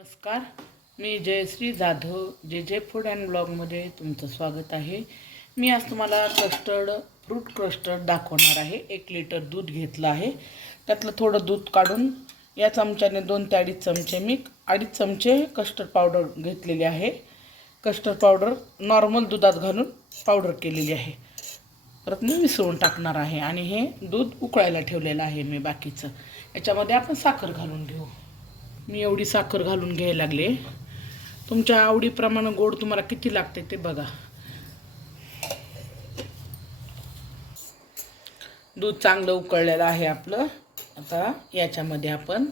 नमस्कार, मी जयश्री जाधव जे जे फूड अँड ब्लॉगमध्ये तुमचं स्वागत आहे। मी आज तुम्हाला फ्रूट कस्टर्ड दाखवणार आहे। 1 लिटर दूध घेतलं आहे, त्यातलं थोडं दूध काढून या चमच्याने 2 ते 2.5 चमचे मी 2.5 चमचे कस्टर्ड पावडर घेतलेली आहे। कस्टर्ड पावडर नॉर्मल दुधात घालून पावडर केलेली आहे, परत मी मिसळून टाकणार आहे आणि हे दूध उकळायला ठेवलेलं आहे मी बाकीचं। याच्यामध्ये आपण साखर घालून घेऊ। मी एवढी साखर घालून घ्यायला लागले। तुमच्या आवडीप्रमाणे गोड तुम्हाला किती लागते ते बघा। दूध चांगलं उकळलेलं आहे आपलं। आता याच्यामध्ये आपण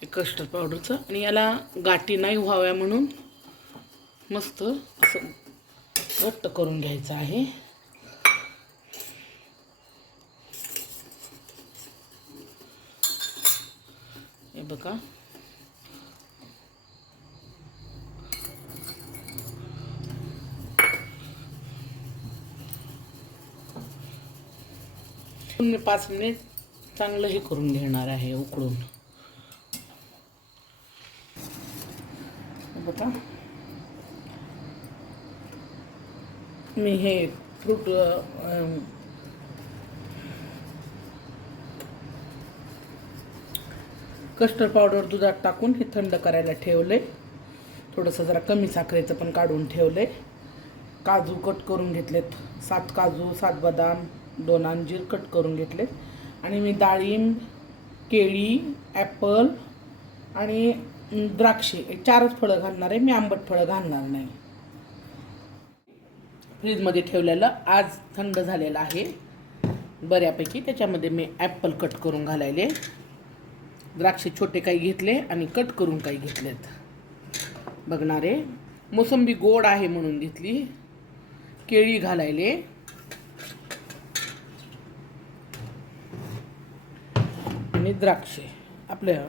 हे कस्टर्ड पावडरचं आणि याला गाठी नाही व्हाव्या म्हणून मस्त असं घट्ट करून घ्यायचं आहे। हे बघा, मी 5 मिनिट चांगलं हे करून घेणार आहे उकळून। बघा, मी हे फ्रूट कस्टर्ड पावडर दुधात टाकून हे थंड करायला ठेवले। थोडंसं जरा कमी साखरेचं पण काढून ठेवले। काजू कट करून घेतलेत, 7 काजू, 7 बदाम, 2 अंजीर कट करून घेतले आणि मी डाळिंब, केळी, ॲपल आणि द्राक्षे 4च फळं घालणार आहे। मी आंबट फळं घालणार नाही। फ्रीजमध्ये ठेवलेलं आज थंड झालेलं आहे बऱ्यापैकी। त्याच्यामध्ये मी ॲपल कट करून घालायले, द्राक्षे छोटे काही घेतले आणि कट करून काही घेतलेत बघणारे। मोसंबी गोड आहे म्हणून घेतली। केळी घालायले आणि द्राक्षे आपल्या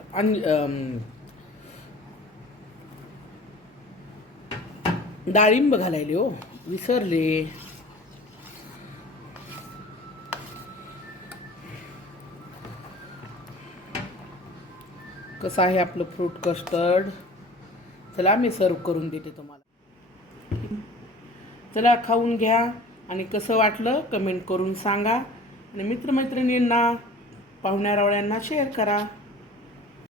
डाळिंब घालायले, हो विसरले। कसं आहे आपलं फ्रूट कस्टर्ड? चला मी सर्व करून देते तुम्हाला। चला खाऊन घ्या आणि कसं वाटलं कमेंट करून सांगा आणि मित्रमैत्रिणींना, पाहुण्यारावळ्यांना शेअर करा।